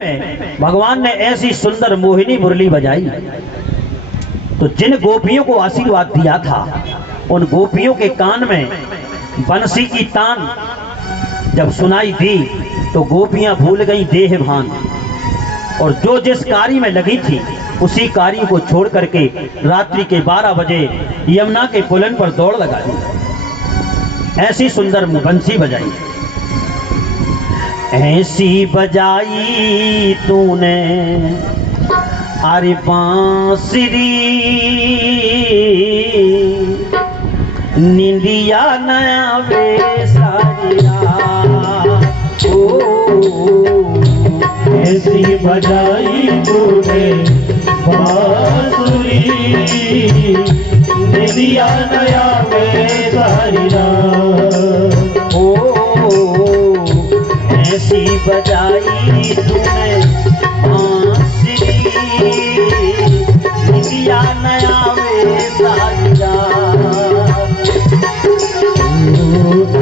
भगवान ने ऐसी सुंदर मोहिनी मुरली बजाई तो जिन गोपियों को आशीर्वाद दिया था उन गोपियों के कान में बंसी की तान जब सुनाई दी तो गोपियां भूल गई देह भान और जो जिस कार्य में लगी थी उसी कार्य को छोड़ करके रात्रि के 12 बजे यमुना के पुलन पर दौड़ लगा दी। ऐसी सुंदर बंसी बजाई, ऐसी बजाई तूने अरे बांसुरी निंदिया नया वे सारिया ऐसी बजाई तूने बांसुरी निंदिया नया वे सारिया ऐसी बजाई तूने बांसुरी निंदिया नया वे सारिया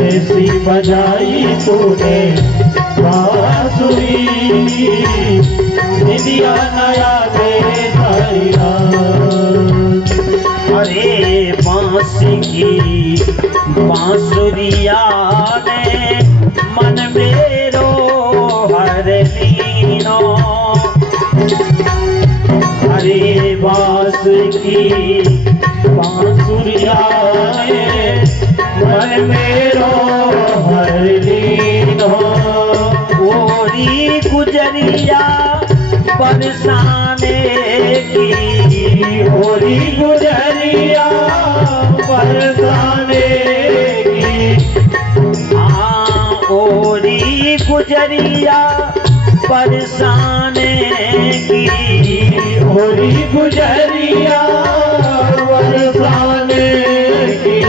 ऐसी बजाई तूने बांसुरी निंदिया नया वे सारिया। अरे बांसुरी बांसुरिया ने मन मेरो हर लीनो, अरे बांस की बांसुरिया ने मन मेरो हर लीनो, गोरी गुजरिया बरसाने की, होरी गुजरिया बरसाने की, ओरी गुजरिया बरसाने की, होरी गुजरिया बरसाने की,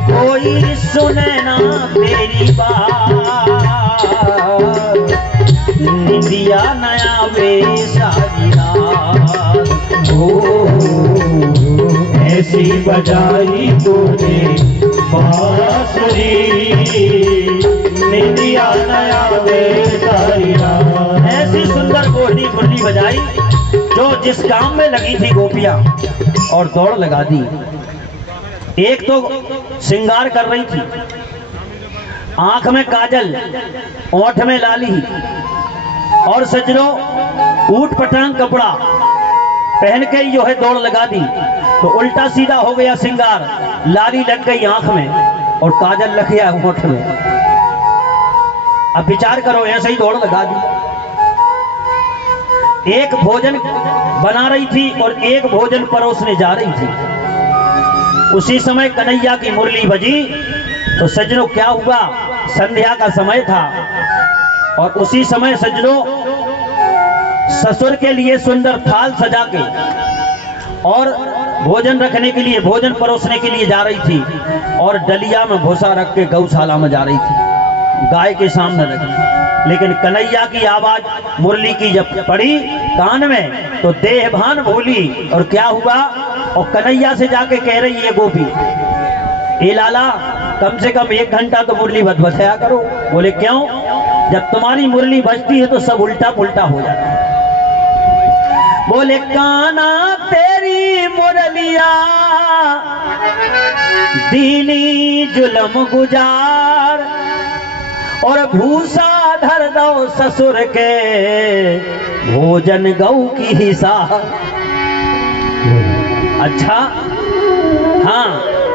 कोई सुने ना तेरी बात निंदिया नया वे सारिया। ऐसी बजाई तूने बांसुरी निंदिया नया वे सारिया। ऐसी सुंदर मोहिनी मुरली बजाई जो जिस काम में लगी थी गोपियां और दौड़ लगा दी। एक तो श्रृंगार कर रही थी, आंख में काजल, ओठ में लाली और सजनों ऊट पटांग कपड़ा पहन के जो है दौड़ लगा दी तो उल्टा सीधा हो गया श्रृंगार, लाली लग गई आंख में और काजल लग गया होठ में। अब विचार करो, ऐसे ही दौड़ लगा दी। एक भोजन बना रही थी और एक भोजन परोसने जा रही थी। उसी समय कन्हैया की मुरली बजी तो सज्जनों क्या हुआ, संध्या का समय था और उसी समय सज्जनों ससुर के लिए सुंदर थाल सजा के और भोजन रखने के लिए, भोजन परोसने के लिए जा रही थी और डलिया में भूसा रख के गौशाला में जा रही थी, गाय के सामने रखी। लेकिन कन्हैया की आवाज मुरली की जब पड़ी कान में तो देह भान भूली और क्या हुआ, और कन्हैया से जाके कह रही है गोपी, ए लाला कम से कम 1 घंटा तो मुरली बजाया करो। बोले क्यों? जब तुम्हारी मुरली बजती है तो सब उल्टा पुल्टा हो जाता है। बोले काना तेरी मुरलिया दीनी जुल्म गुजार और भूसा धर दो ससुर के भोजन गऊ की हिसाब। अच्छा हाँ,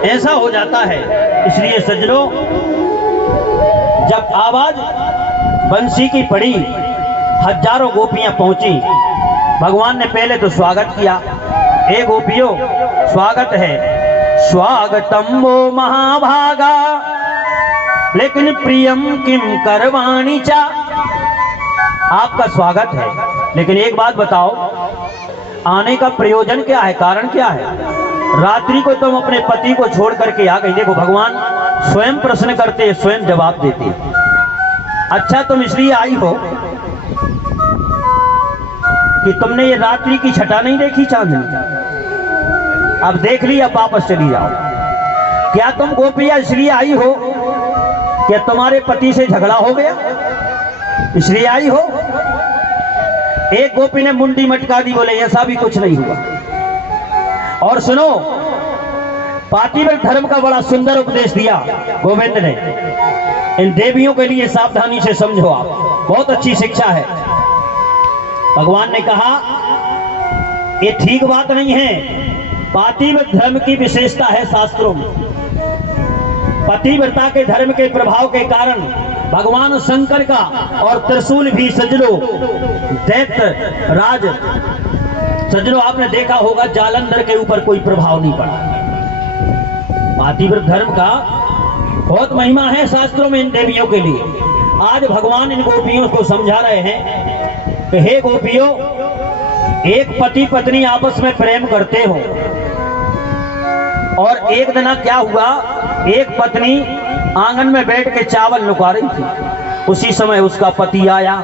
ऐसा हो जाता है। इसलिए सज्जनों जब आवाज बंसी की पड़ी, हजारों गोपियां पहुंची। भगवान ने पहले तो स्वागत किया, ए गोपियों स्वागत है, स्वागतम वो महाभागा लेकिन प्रियम किम करवाणी चा। आपका स्वागत है, लेकिन एक बात बताओ, आने का प्रयोजन क्या है, कारण क्या है? रात्रि को तुम अपने पति को छोड़ करके आ गई। देखो भगवान स्वयं प्रश्न करते, स्वयं जवाब देते। अच्छा तुम इसलिए आई हो कि तुमने ये रात्रि की छटा नहीं देखी चांदनी, अब देख ली, अब वापस चली जाओ। क्या तुम गोपिया इसलिए आई हो कि तुम्हारे पति से झगड़ा हो गया, इसलिए आई हो? एक गोपी ने मुंडी मटका दी, बोले ऐसा भी कुछ नहीं हुआ। और सुनो, पातिव्रत धर्म का बड़ा सुंदर उपदेश दिया गोविंद ने। इन देवियों के लिए सावधानी से समझो आप, बहुत अच्छी शिक्षा है। भगवान ने कहा ये ठीक बात नहीं है। पातिव्रत धर्म की विशेषता है शास्त्रों में। पतिव्रता के धर्म के प्रभाव के कारण भगवान शंकर का और त्रिशूल भी सजलो दैत्य राज सजनो, आपने देखा होगा जालंधर के ऊपर कोई प्रभाव नहीं पड़ा। पातिव्रत धर्म का बहुत महिमा है शास्त्रों में इन देवियों के लिए। आज भगवान इन गोपियों को समझा रहे हैं कि हे गोपियों, एक पति पत्नी आपस में प्रेम करते हो, और एक दिन क्या हुआ, एक पत्नी आंगन में बैठ के चावल नुका रही थी। उसी समय उसका पति आया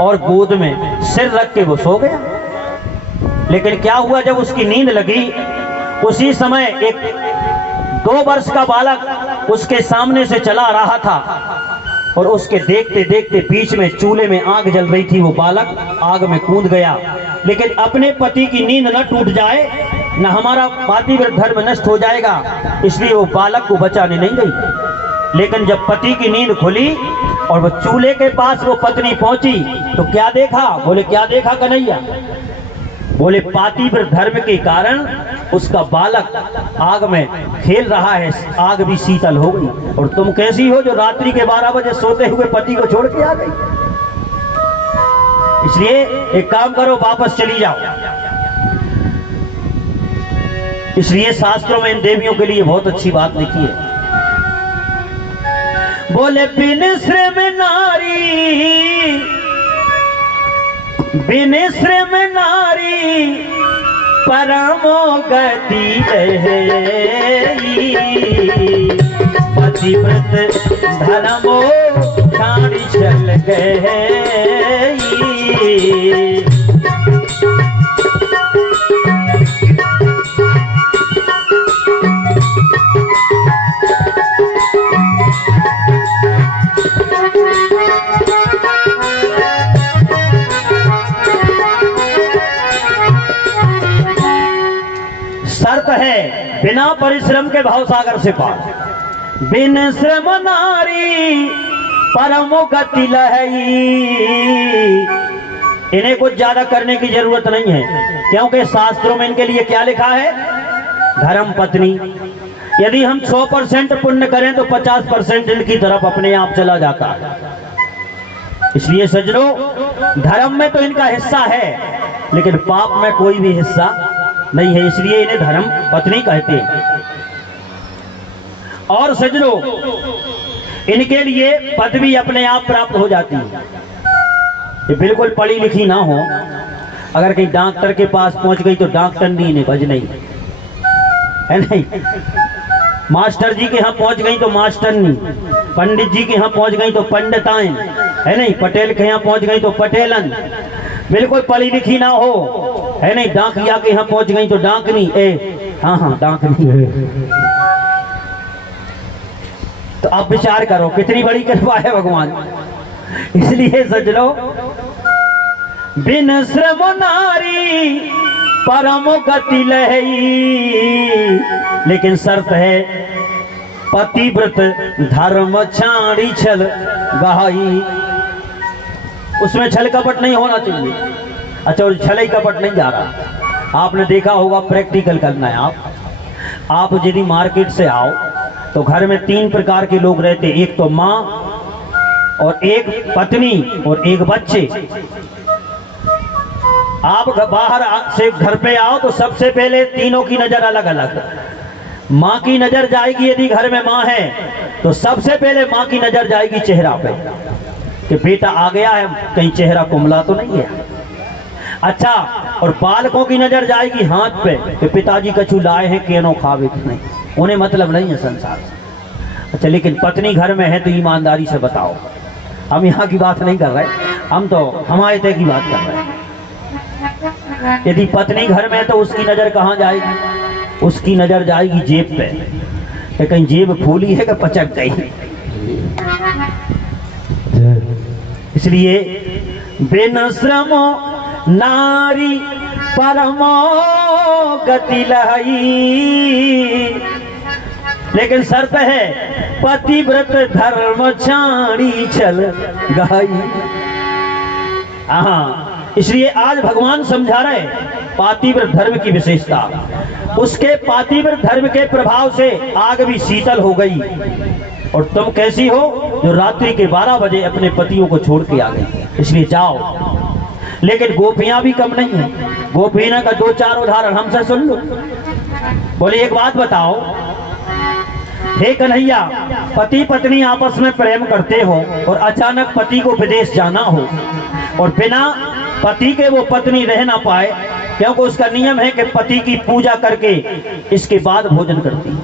और गोद में सिर रख के वो सो गया। लेकिन क्या हुआ, जब उसकी नींद लगी, उसी समय एक 2 वर्ष का बालक उसके सामने से चला रहा था, और उसके देखते देखते बीच में चूल्हे में आग जल रही थी। वो बालक आग में कूद गया। लेकिन अपने पति की नींद न टूट जाए, न हमारा पातिव्रत धर्म नष्ट हो जाएगा, इसलिए वो बालक को बचाने नहीं गई। लेकिन जब पति की नींद खुली और वो चूल्हे के पास वो पत्नी पहुंची, तो क्या देखा? बोले क्या देखा कन्हैया? बोले पातिव्रत धर्म के कारण उसका बालक आग में खेल रहा है, आग भी शीतल हो गई। और तुम कैसी हो जो रात्रि के 12 बजे सोते हुए पति को छोड़ के आ गई? इसलिए एक काम करो, वापस चली जाओ। इसलिए शास्त्रों में इन देवियों के लिए बहुत अच्छी बात लिखी है। बोले बिन श्रम नारी, बिन श्रम नारी परमो गति पतिव्रत धर्मो नारी चल गई। शर्त है बिना परिश्रम के भाव सागर से पार। बिन श्रम नारी परमो गति लहई। इन्हें कुछ ज्यादा करने की जरूरत नहीं है, क्योंकि शास्त्रों में इनके लिए क्या लिखा है? धर्म पत्नी। यदि हम 100% पुण्य करें तो 50% इनकी तरफ अपने आप चला जाता है। इसलिए सज्जनों, धर्म में तो इनका हिस्सा है, लेकिन पाप में कोई भी हिस्सा नहीं है, इसलिए इन्हें धर्म पत्नी कहते हैं। और सज्जनों, इनके लिए पदवी अपने आप प्राप्त हो जाती है। ये बिल्कुल पढ़ी लिखी ना हो, अगर कहीं डॉक्टर के पास पहुंच गई तो डॉक्टर नहीं, इन्हें बज नहीं है, नहीं। मास्टर जी के यहाँ पहुंच गई तो मास्टर नहीं, पंडित जी के यहाँ पहुंच गई तो पंडिताइन है, नहीं। पटेल के यहाँ पहुंच गई तो पटेलन। बिल्कुल पढ़ी लिखी ना हो, है नहीं। डाकिया के यहाँ पहुंच गई तो डाकनी, हाँ डाकनी है। तो आप विचार करो कितनी बड़ी कृपा है भगवान। इसलिए सज्जनों, बिन श्रम नारी परम गति लहई। लेकिन शर्त है पतिव्रत धर्म छाड़ी छल गहाई। उसमें छल कपट नहीं होना चाहिए। अच्छा, और छल कपट नहीं जा रहा। आपने देखा होगा, प्रैक्टिकल करना है आप यदि मार्केट से आओ तो घर में 3 प्रकार के लोग रहते, एक तो माँ और एक पत्नी और एक बच्चे। आप बाहर से घर पे आओ तो सबसे पहले तीनों की नजर अलग अलग। माँ की नजर जाएगी, यदि घर में माँ है तो सबसे पहले माँ की नजर जाएगी चेहरा पे कि बेटा आ गया है, कहीं चेहरा कुमला तो नहीं है। अच्छा, और बालकों की नजर जाएगी हाथ पे कि पिताजी कछु लाए हैं, केनो खावे नहीं, उन्हें मतलब नहीं है संसार से। अच्छा, लेकिन पत्नी घर में है तो ईमानदारी से बताओ, हम यहाँ की बात नहीं कर रहे, हम तो हमारे तय की बात कर रहे हैं। यदि पत्नी घर में है तो उसकी नजर कहाँ जाएगी? उसकी नजर जाएगी जेब पे कि कहीं जेब फूली है कि पचक गई। इसलिए बिन श्रम नारी परमो गति लहई, लेकिन शर्त है पतिव्रत धर्म छाड़ी चल गई। इसलिए आज भगवान समझा रहे पातिव्रत धर्म की विशेषता। उसके पातिव्रत धर्म के प्रभाव से आग भी शीतल हो गई, और तुम कैसी हो जो रात्रि के 12 बजे अपने पतियों को छोड़ के आ गई। इसलिए जाओ। लेकिन गोपियां भी कम नहीं है। गोपियां का 2-4 उदाहरण हमसे सुन लो। बोले एक बात बताओ, हे कन्हैया, पति पत्नी आपस में प्रेम करते हो और अचानक पति को विदेश जाना हो और बिना पति के वो पत्नी रह ना पाए, क्योंकि उसका नियम है कि पति की पूजा करके इसके बाद भोजन करती है।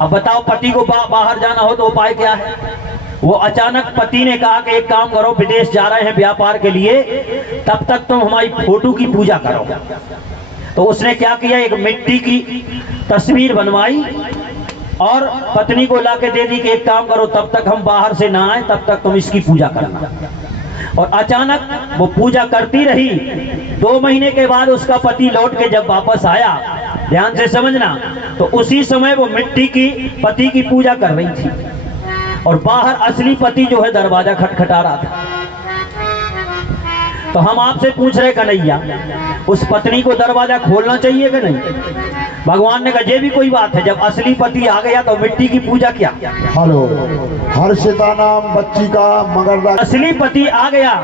अब बताओ, पति को बाहर जाना हो तो उपाय क्या है? वो अचानक पति ने कहा कि एक काम करो, विदेश जा रहे हैं व्यापार के लिए, तब तक तुम हमारी फोटो की पूजा करो। तो उसने क्या किया, एक मिट्टी की तस्वीर बनवाई और पत्नी को लाके दे दी कि एक काम करो, तब तक हम बाहर से ना आए, तब तक तुम इसकी पूजा करना। और अचानक वो पूजा करती रही। 2 महीने के बाद उसका पति लौट के जब वापस आया, ध्यान से समझना, तो उसी समय वो मिट्टी की पति की पूजा कर रही थी और बाहर असली पति जो है दरवाजा खटखटा रहा था। तो हम आपसे पूछ रहे कन्हैया, उस पत्नी को दरवाजा खोलना चाहिए कि नहीं? भगवान ने कहा ये भी कोई बात है, जब असली पति आ गया तो मिट्टी की पूजा क्या? हेलो, हर्षिता नाम बच्ची का मगर असली पति आ गया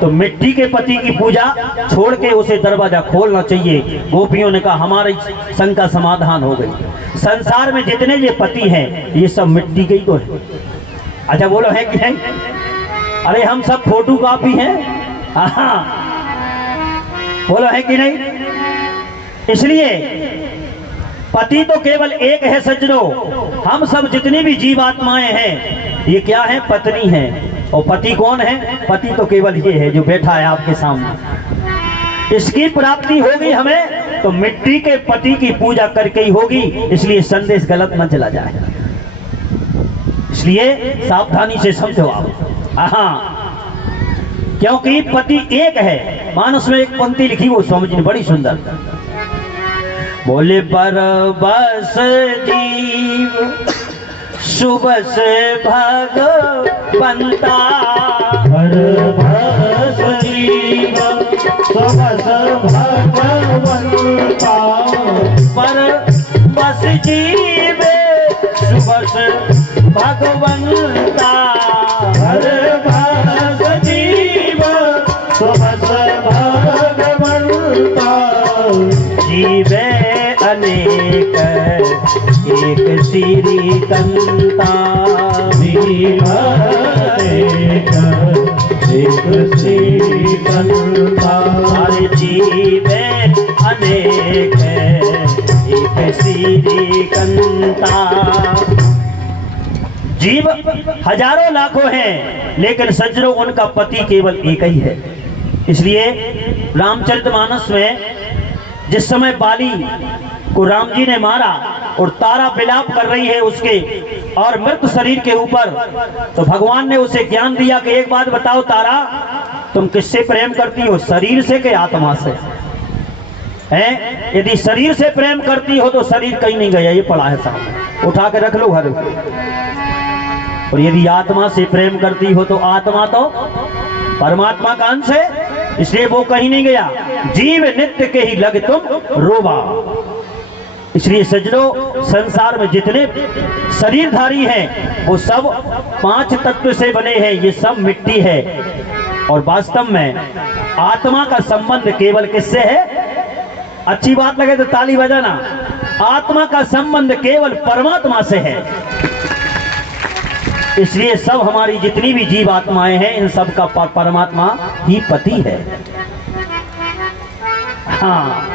तो मिट्टी के पति की पूजा छोड़ के उसे दरवाजा खोलना चाहिए। गोपियों ने कहा हमारी शंका समाधान हो गई। संसार में जितने ये पति हैं ये सब मिट्टी के ही तो है। अच्छा बोलो, है कि नहीं? अरे हम सब फोटो कॉपी हैं। बोलो, है कि नहीं? इसलिए पति तो केवल एक है सज्जनों। हम सब जितनी भी जीवात्माएं हैं ये क्या है? पत्नी है। और पति कौन है? पति तो केवल ये है जो बैठा है आपके सामने। इसकी प्राप्ति होगी हमें तो मिट्टी के पति की पूजा करके ही होगी। इसलिए संदेश गलत न चला जाए, इसलिए सावधानी से समझो आप। क्योंकि पति एक है। मानस में एक पंक्ति लिखी, वो स्वामी जी ने बड़ी सुंदर। बोले परबस जीव सुबस भगवंता, परबस जीव सुबस भगवंता, परबस जीव सुबस भगवंता, परबस जीव सुबस भगवंता, जीवे अनेक एक श्रीकंता, जीव अनेक एक श्रीकंता, हर जीवे अनेक एक श्रीकंता। जीव हजारों लाखों हैं, लेकिन सज्जनों उनका पति केवल एक ही है। इसलिए रामचरितमानस में जिस समय बाली को राम जी ने मारा और तारा विलाप कर रही है उसके और मृत शरीर के ऊपर, तो भगवान ने उसे ज्ञान दिया कि एक बात बताओ तारा, तुम किससे प्रेम करती हो, शरीर से कि आत्मा से? हैं? यदि शरीर से प्रेम करती हो तो शरीर कहीं नहीं गया, ये पड़ा है सामने, उठा के रख लो घर। और यदि आत्मा से प्रेम करती हो तो आत्मा तो परमात्मा का अंश है, इसलिए वो कहीं नहीं गया। जीव नित्य के ही लग तुम रोवा। इसलिए सज्जनों, संसार में जितने शरीरधारी हैं वो सब 5 तत्व से बने हैं, ये सब मिट्टी है। और वास्तव में आत्मा का संबंध केवल किससे है? अच्छी बात लगे तो ताली बजाना। आत्मा का संबंध केवल परमात्मा से है। इसलिए सब हमारी जितनी भी जीव आत्माएं हैं इन सब का परमात्मा ही पति है। हाँ,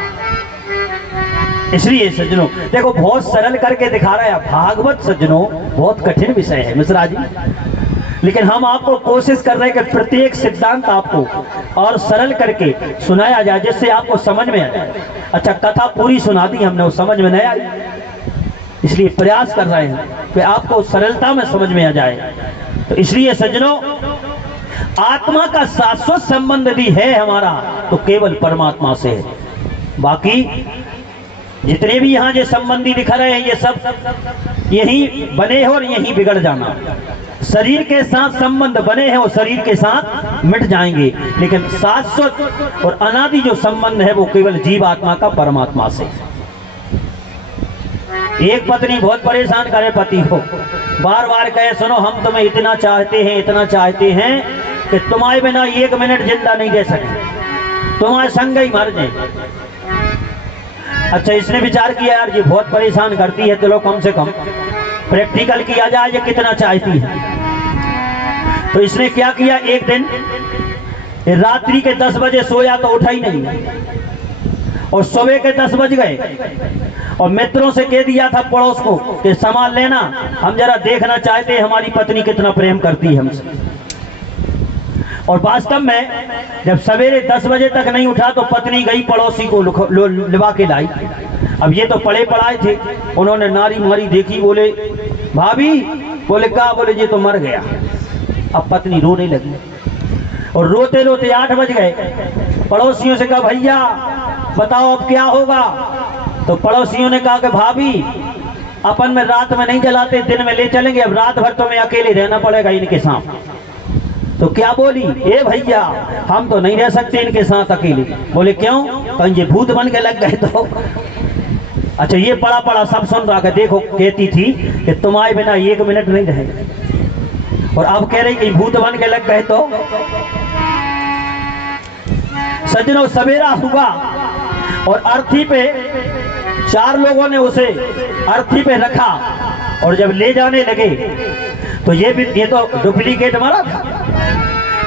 इसलिए सज्जनों देखो, बहुत सरल करके दिखा रहा है भागवत। सज्जनों बहुत कठिन विषय है मिश्रा जी, लेकिन हम आपको कोशिश कर रहे हैं कि प्रत्येक सिद्धांत आपको और सरल करके सुनाया जाए जिससे आपको समझ में आ जाए। अच्छा, कथा पूरी सुना दी हमने, वो समझ में नहीं आई, इसलिए प्रयास कर रहे हैं कि आपको सरलता में समझ में आ जाए। तो इसलिए सज्जनों, आत्मा का शाश्वत संबंध भी है हमारा तो केवल परमात्मा से है। बाकी जितने भी यहाँ जो संबंधी दिख रहे हैं ये सब यही बने हैं और यही बिगड़ जाना। शरीर के साथ संबंध बने हैं और शरीर के साथ मिट जाएंगे, लेकिन शाश्वत और अनादि जो संबंध है वो केवल जीव आत्मा का परमात्मा से। एक पत्नी बहुत परेशान करे पति को, बार बार कहे सुनो हम तुम्हें इतना चाहते हैं कि तुम्हारे बिना एक मिनट जिंदा नहीं रह सके, तुम्हारे संग ही मर जाए। अच्छा, इसने विचार किया यार ये बहुत परेशान करती है, तो लो कम से कम प्रैक्टिकल किया जाए ये कितना चाहती है। तो इसने क्या किया, एक दिन रात्रि के 10 बजे सोया तो उठा ही नहीं, और सुबह के 10 बज गए और मित्रों से कह दिया था पड़ोस को कि सामान लेना, हम जरा देखना चाहते हैं हमारी पत्नी कितना प्रेम करती है हमसे। और वास्तव में जब सवेरे 10 बजे तक नहीं उठा तो पत्नी गई पड़ोसी को लिवा के लाई। अब ये तो पढ़े पढ़ाए थे, उन्होंने नारी मारी देखी, बोले भाभी, बोले क्या, बोले ये तो मर गया। अब पत्नी रोने लगी और रोते रोते 8 बज गए। पड़ोसियों से कहा भैया बताओ अब क्या होगा। तो पड़ोसियों ने कहा कि भाभी अपन में रात में नहीं जलाते, दिन में ले चलेंगे, अब रात भर तुम्हें अकेले रहना पड़ेगा इनके साथ। तो क्या बोली, ए भैया हम तो नहीं रह सकते इनके साथ अकेले। बोले क्यों, कहीं ये भूत बन के लग गए तो। अच्छा, ये पड़ा पड़ा सब सुन रहा, देखो कहती थी कि तुम्हारे बिना एक मिनट नहीं रहे, और अब कह रही कि भूत बन के लग गए तो। सज्जनों, सवेरा हुआ और अर्थी पे 4 लोगों ने उसे अर्थी पे रखा, और जब ले जाने लगे तो ये तो डुप्लीकेट मारा था।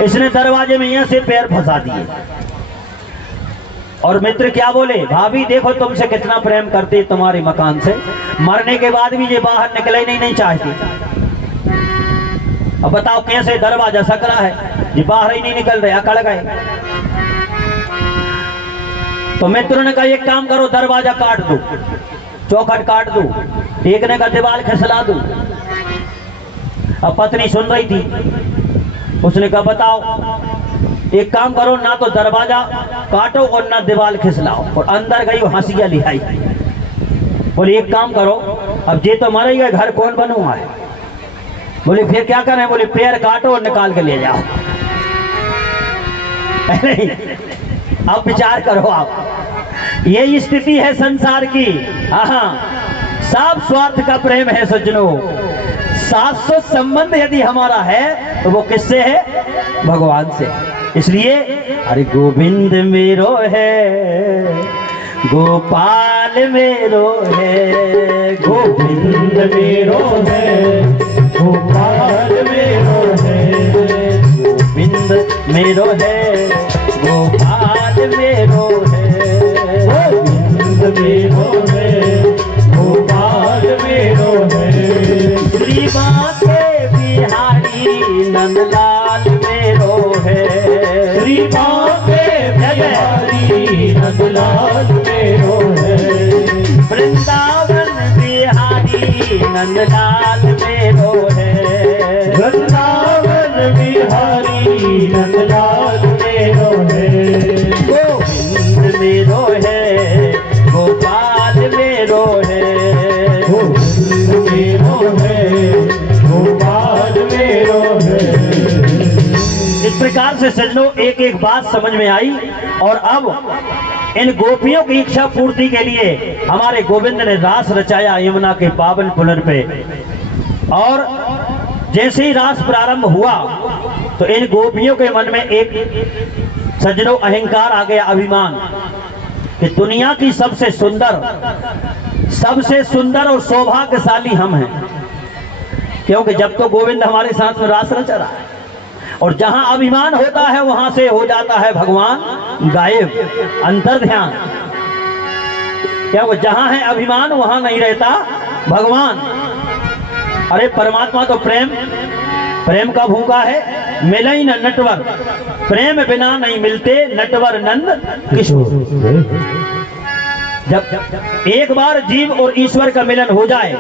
इसने दरवाजे में यहां से पैर फंसा दिए। और मित्र क्या बोले, भाभी देखो तुमसे कितना प्रेम करते तुम्हारे मकान से, मरने के बाद भी ये बाहर निकले नहीं चाहती। अब बताओ कैसे दरवाजा सकरा है, ये बाहर ही नहीं निकल रहे, अकड़ गए। तो मित्रों ने कहा एक काम करो, दरवाजा काट दो, चौखट काट दो, एक ने कहा दीवार खिसला दो। अब पत्नी सुन रही थी, उसने कहा बताओ एक काम करो, ना तो दरवाजा काटो और ना दीवार खिसलाओ। और अंदर गई हंसिया ले आई, बोले एक काम करो, अब ये तो मर ही गए, घर कौन बनूंगा है। बोले फिर क्या करें, बोले पैर काटो और निकाल के ले जाओ। अब विचार करो आप, यही स्थिति है संसार की। हाँ, सब स्वार्थ का प्रेम है सज्जनों। शाश्वत संबंध यदि हमारा है तो वो किससे है, भगवान से। इसलिए अरे गोविंद मेरो है, गोपाल मेरो है, गोविंद मेरो है, गोपाल मेरो है, गोविंद मेरो है, गोपाल मेरो है, गोविंद मेरो है, गोपाल मेरो है। श्री बांके बिहारी नंदलाल मेरो है, श्री बांके बिहारी नंदलाल मेरो है, वृंदावन बिहारी नंदलाल मेरो है, वृंदावन बिहारी नंदलाल मेरो है। गोविंद मेरो है, गोपाल मेरो है, गोविंद मेरो है, गोपाल मेरो है। इस प्रकार से सज्जनों एक एक बात समझ में आई। और अब इन गोपियों की इच्छा पूर्ति के लिए हमारे गोविंद ने रास रचाया यमुना के पावन पुनर पे। और जैसे ही रास प्रारंभ हुआ तो इन गोपियों के मन में एक सज्जनों अहंकार आ गया, अभिमान, कि दुनिया की सबसे सुंदर और सौभाग्यशाली हम हैं। क्योंकि जब तो गोविंद हमारे साथ में रास रच रहा है, और जहां अभिमान होता है वहां से हो जाता है भगवान गायब, अंतर ध्यान। क्या वो जहां है अभिमान वहां नहीं रहता भगवान। अरे परमात्मा तो प्रेम का भूखा है, मिले ही न नटवर, प्रेम बिना नहीं मिलते नटवर नंद किशोर। जब एक बार जीव और ईश्वर का मिलन हो जाए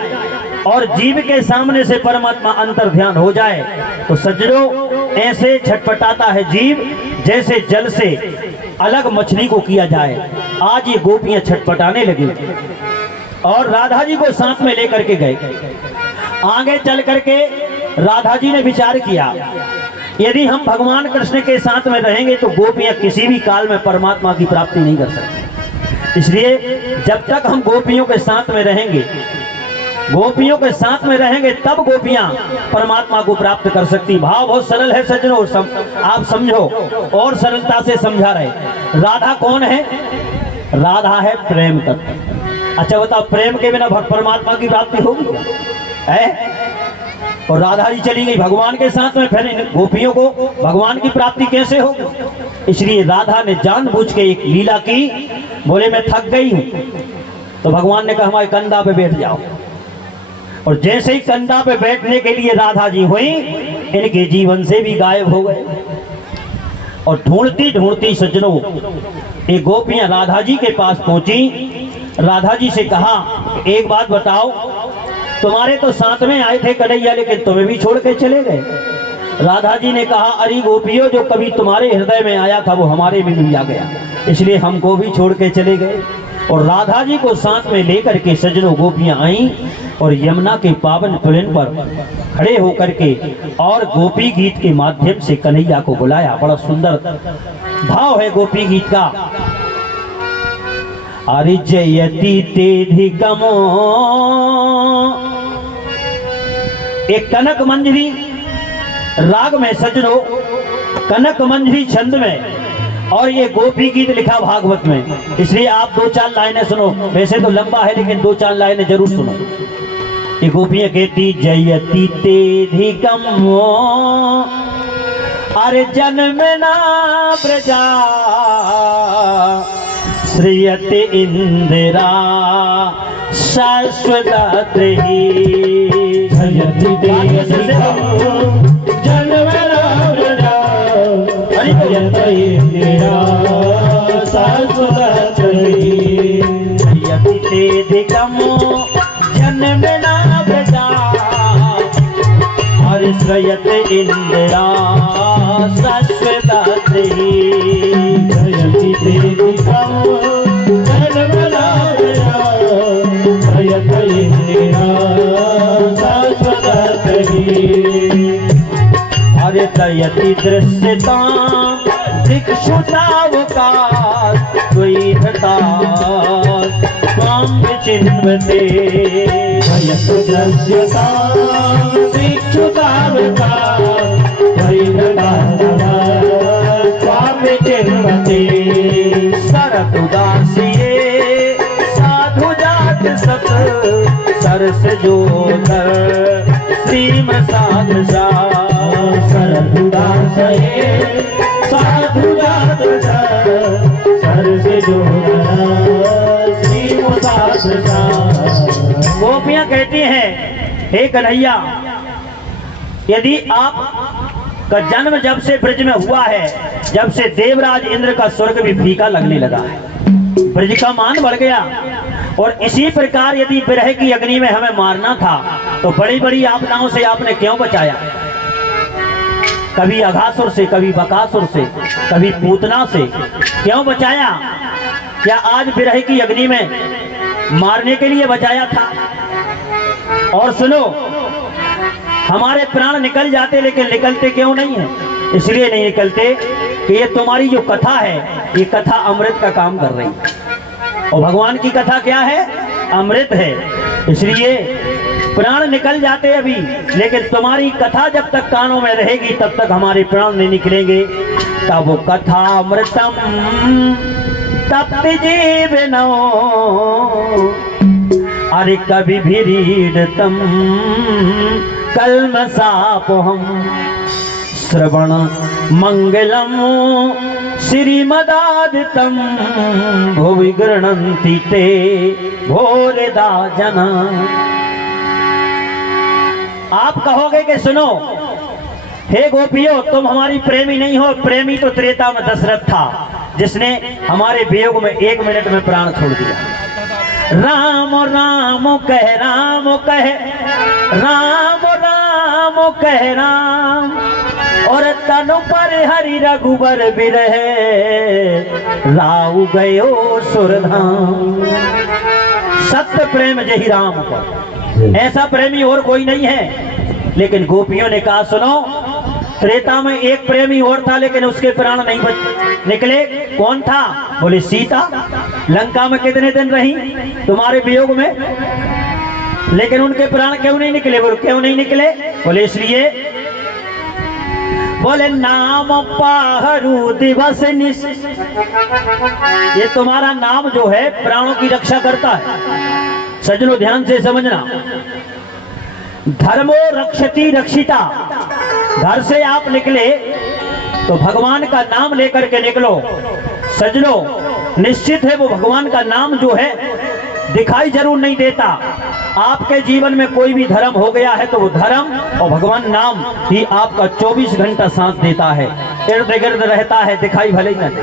और जीव के सामने से परमात्मा अंतर ध्यान हो जाए तो सज्जनों ऐसे छटपटाता है जीव जैसे जल से अलग मछली को किया जाए। आज ये गोपियां छटपटाने लगी और राधा जी को साथ में लेकर के गए। आगे चल करके राधा जी ने विचार किया, यदि हम भगवान कृष्ण के साथ में रहेंगे तो गोपियां किसी भी काल में परमात्मा की प्राप्ति नहीं कर सकती। इसलिए जब तक हम गोपियों के साथ में रहेंगे, गोपियों के साथ में रहेंगे तब गोपियां परमात्मा को प्राप्त कर सकती। भाव बहुत सरल है सज्जनों, आप समझो और सरलता से समझा रहे। राधा कौन है? राधा है प्रेम तत्व। अच्छा बताओ, प्रेम के बिना परमात्मा की प्राप्ति होगी है? और राधा जी चली गई भगवान के साथ में, फिर इन गोपियों को भगवान की प्राप्ति कैसे होगी? इसलिए राधा ने जानबूझ के एक लीला की, बोले मैं थक गई हूं, तो भगवान ने कहा हमारे कंधा पे बैठ जाओ। और जैसे ही कंधा पे बैठने के लिए राधा जी हुई, इनके जीवन से भी गायब हो गए। और ढूंढती ढूंढती सज्जनों ये गोपियां राधा जी के पास पहुंची। राधा जी से कहा एक बात बताओ, तुम्हारे तो साथ में आए थे कन्हैया, लेकिन तुम्हें भी छोड़ के चले गए। राधा जी ने कहा अरे गोपियों, जो कभी तुम्हारे हृदय में आया था वो हमारे में भी आ गया, इसलिए हमको भी छोड़ के चले गए। और राधा जी को साथ में लेकर के सज्जनों गोपियां आई और यमुना के पावन पुलिन पर खड़े होकर के और गोपी गीत के माध्यम से कन्हैया को बुलाया। बड़ा सुंदर भाव है गोपी गीत का। अरे जयति तेधिकमो, एक कनक मंजरी राग में सज्जनों, कनक मंजरी छंद में, और ये गोपी गीत लिखा भागवत में। इसलिए आप 2-4 लाइनें सुनो, वैसे तो लंबा है लेकिन 2-4 लाइनें जरूर सुनो। ये गोपियां कहती जयति तेधिकमो, अरे जन्मना प्रजा श्रियते इंदिरा शाश्वतात्रि। जयति तेधिकमो जन्मना प्रजा श्रियते इंदिरा शाश्वतात्रि। जयति तेधिकमो जन्मना प्रजा और श्रियते इंदिरा शाश्वतात्रि। जयति तेधिकमो जन्मना प्रजा श्रियते इंदिरा शाश्वतात्रि। अरे दयति दृश्यता दिक्षुतावकाश द्वैधता स्वाम चिन्वते। जयति दृश्यता दिक्षुतावकाश द्वैधता स्वाम चिन्वते। शरद उदासिये साधु जात सत सरस जोधर श्रीम साधसा। शरद उदासये साधु जात सरस जोधर श्रीम साधसा। गोपियां कहती हैं हे कन्हैया, यदि आप का जन्म जब से ब्रज में हुआ है, जब से देवराज इंद्र का स्वर्ग भी फीका लगने लगा है, ब्रज का मान बढ़ गया। और इसी प्रकार यदि विरह की अग्नि में हमें मारना था तो बड़ी बड़ी आपदाओं से आपने क्यों बचाया? कभी अघासुर से, कभी बकासुर से, कभी पूतना से क्यों बचाया? क्या आज विरह की अग्नि में मारने के लिए बचाया था? और सुनो, हमारे प्राण निकल जाते लेकिन निकलते क्यों नहीं है? इसलिए नहीं निकलते कि ये तुम्हारी जो कथा है, ये कथा अमृत का काम कर रही है। और भगवान की कथा क्या है? अमृत है। इसलिए प्राण निकल जाते अभी, लेकिन तुम्हारी कथा जब तक कानों में रहेगी तब तक हमारे प्राण नहीं निकलेंगे। तब वो कथा अमृतम तप्त जीवनो, अरे कभी भी रीडतम कल्मषापोहम श्रवण मंगलम श्रीमदादितम भुवि गृह्णन्ति ते भोरेदा जना। आप कहोगे कि सुनो हे गोपियों, तुम हमारी प्रेमी नहीं हो। प्रेमी तो त्रेता में दशरथ था, जिसने हमारे वियोग में 1 मिनट में प्राण छोड़ दिया। राम राम कह राम कह, राम राम कह राम, और तनु पर हरि रघुबर बिरहे, राउ गयो सुरधाम। सत्य प्रेम जही राम पर, ऐसा प्रेमी और कोई नहीं है। लेकिन गोपियों ने कहा सुनो, त्रेता में एक प्रेमी और था लेकिन उसके प्राण नहीं निकले। कौन था? बोले सीता। लंका में कितने दिन रही तुम्हारे वियोग में, लेकिन उनके प्राण क्यों नहीं निकले? बोले क्यों नहीं निकले? बोले इसलिए, बोले नाम पाहरू दिवस निश, ये तुम्हारा नाम जो है प्राणों की रक्षा करता है। सज्जनों ध्यान से समझना, धर्मो रक्षति रक्षिता। घर से आप निकले तो भगवान का नाम लेकर के निकलो। सज्जनों निश्चित है वो भगवान का नाम जो है दिखाई जरूर नहीं देता। आपके जीवन में कोई भी धर्म हो गया है तो वो धर्म और भगवान नाम ही आपका 24 घंटा साथ देता है, इर्द गिर्द रहता है, दिखाई भले ही न दे।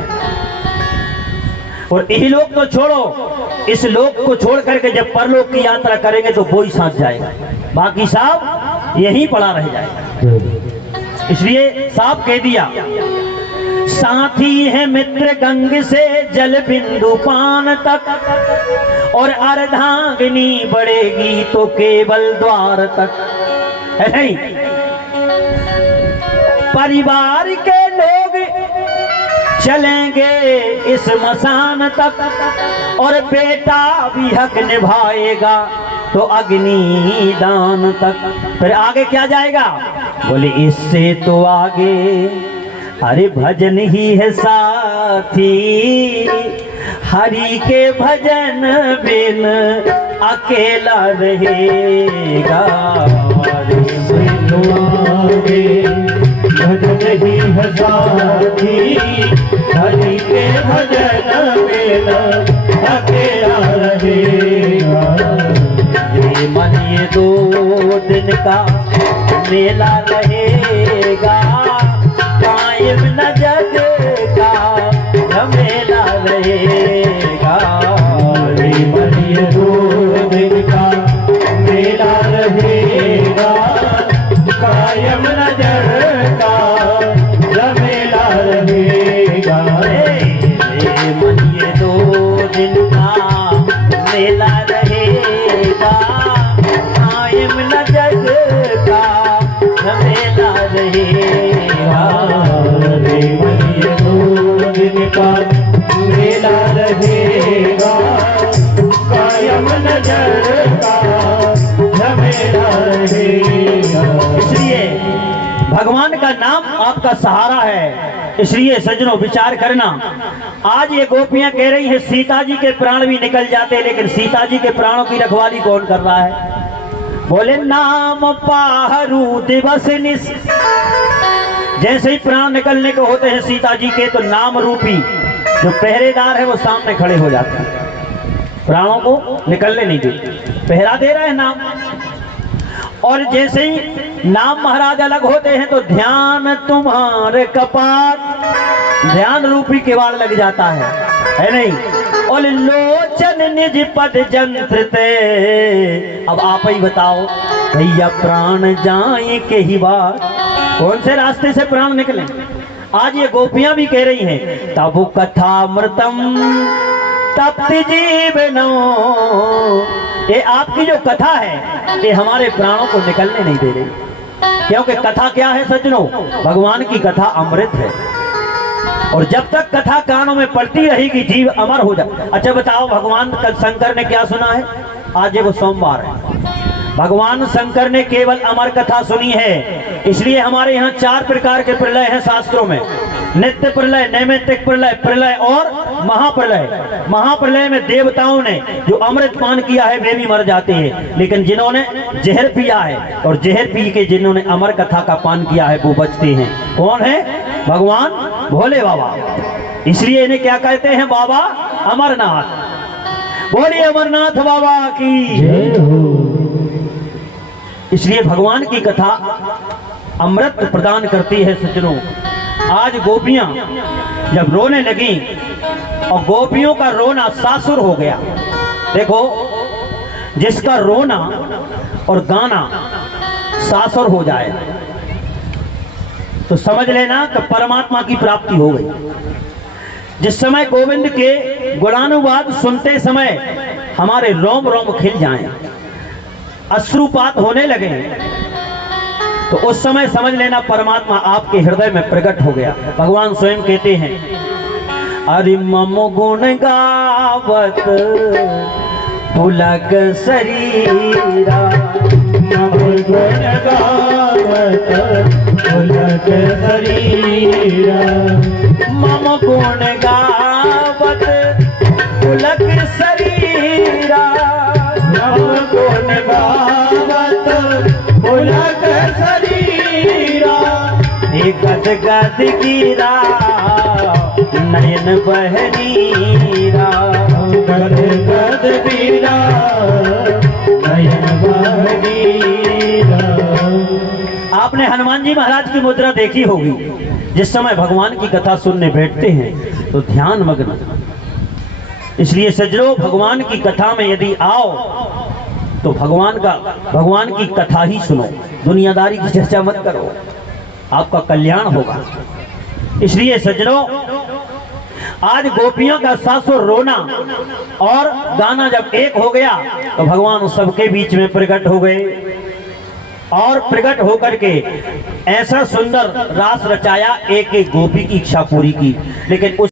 और यही लोग तो छोड़ो, इस लोक को छोड़ करके जब परलोक की यात्रा करेंगे तो वो ही साथ जाएगा, बाकी सब यहीं पड़ा रह जाएगा। इसलिए साफ कह दिया, साथी है मित्र गंग से जल बिंदु पान तक, और अर्धांगिनी बढ़ेगी तो केवल द्वार तक। है नहीं? परिवार के लोग चलेंगे इस मसान तक, और बेटा भी हक निभाएगा तो अग्नि दान तक। फिर आगे क्या जाएगा? बोले इससे तो आगे हरि भजन ही है साथी, हरि के भजन बिन अकेला रहेगा। भजन ही है साथी, हरि के भजन बिन अकेला रहेगा। ये मन ये 2 दिन का मेला रहेगा, कायम न जग का झमेला रहेगा। ये मन ये 2 दिन का मेला रहेगा, कायम न जग का झमेला रहेगा। ये मन ये 2 दिन का मेला रहेगा, कायम न जग का झमेला रहेगा। रे मन ये 2 दिन का मेला रहेगा, कायम न जग का झमेला रहेगा। इसलिए भगवान का नाम आपका सहारा है। इसलिए सज्जनों विचार करना, आज ये गोपियां कह रही हैं सीता जी के प्राण भी निकल जाते, लेकिन सीता जी के प्राणों की रखवाली कौन कर रहा है? बोले नाम पाहरू दिवस निश। जैसे ही प्राण निकलने को होते हैं सीता जी के, तो नाम रूपी जो पहरेदार है वो सामने खड़े हो जाते हैं, प्राणों को निकलने नहीं देते, पहरा दे रहे हैं नाम। और जैसे ही नाम महाराज अलग होते हैं तो ध्यान तुम्हारे कपाट, ध्यान रूपी किवाड़ लग जाता है नहीं? और लोचन निज पद जंत्र ते। अब आप ही बताओ भैया, प्राण जाए के ही बात, कौन से रास्ते से प्राण निकले? आज ये गोपियां भी कह रही हैं तब कथामृतम तप्त जीवनो। ये आपकी जो कथा है ये हमारे प्राणों को निकलने नहीं दे रही, क्योंकि कथा क्या है सज्जनों? भगवान की कथा अमृत है, और जब तक कथा कानों में पड़ती रहेगी जीव अमर हो जाए। अच्छा बताओ, भगवान शंकर ने क्या सुना है? आज ये वो सोमवार है, भगवान शंकर ने केवल अमर कथा सुनी है। इसलिए हमारे यहाँ 4 प्रकार के प्रलय हैं शास्त्रों में, नित्य प्रलय, नैमित्तिक प्रलय, प्रलय और महाप्रलय। महाप्रलय में देवताओं ने जो अमृत पान किया है वे भी मर जाते हैं, लेकिन जिन्होंने जहर पिया है और जहर पी के जिन्होंने अमर कथा का पान किया है वो बचते हैं। कौन है? भगवान भोले बाबा। इसलिए इन्हें क्या कहते हैं? बाबा अमरनाथ। बोलिए अमरनाथ बाबा की जय हो। इसलिए भगवान की कथा अमृत प्रदान करती है सज्जनों। आज गोपियां जब रोने लगी, और गोपियों का रोना सासुर हो गया, देखो, जिसका रोना और गाना सासुर हो जाए तो समझ लेना कि परमात्मा की प्राप्ति हो गई। जिस समय गोविंद के गुणानुवाद सुनते समय हमारे रोम रोम खिल जाएं, अश्रुपात होने लगे, तो उस समय समझ लेना परमात्मा आपके हृदय में प्रकट हो गया। भगवान स्वयं कहते हैं, अरे मम गुण गावत पुलक शरीरा, मम गुण गावत पुलक शरीरा, मम गुण गावत पुलक शरीरा, मम गुण गावत पुलक शरीरा, गद गद गिरा नयन बहनीरा, गद गद गिरा नयन बहनीरा। आपने हनुमान जी महाराज की मुद्रा देखी होगी, जिस समय भगवान की कथा सुनने बैठते हैं तो ध्यान मग्न। इसलिए सज्जनों, भगवान की कथा में यदि आओ तो भगवान की कथा ही सुनो, दुनियादारी की चर्चा मत करो, आपका कल्याण होगा। इसलिए सज्जनों, आज गोपियों का सासुर रोना और गाना जब एक हो गया तो भगवान सबके बीच में प्रकट हो गए और प्रकट होकर के ऐसा सुंदर रास रचाया, एक एक गोपी की इच्छा पूरी की। लेकिन उस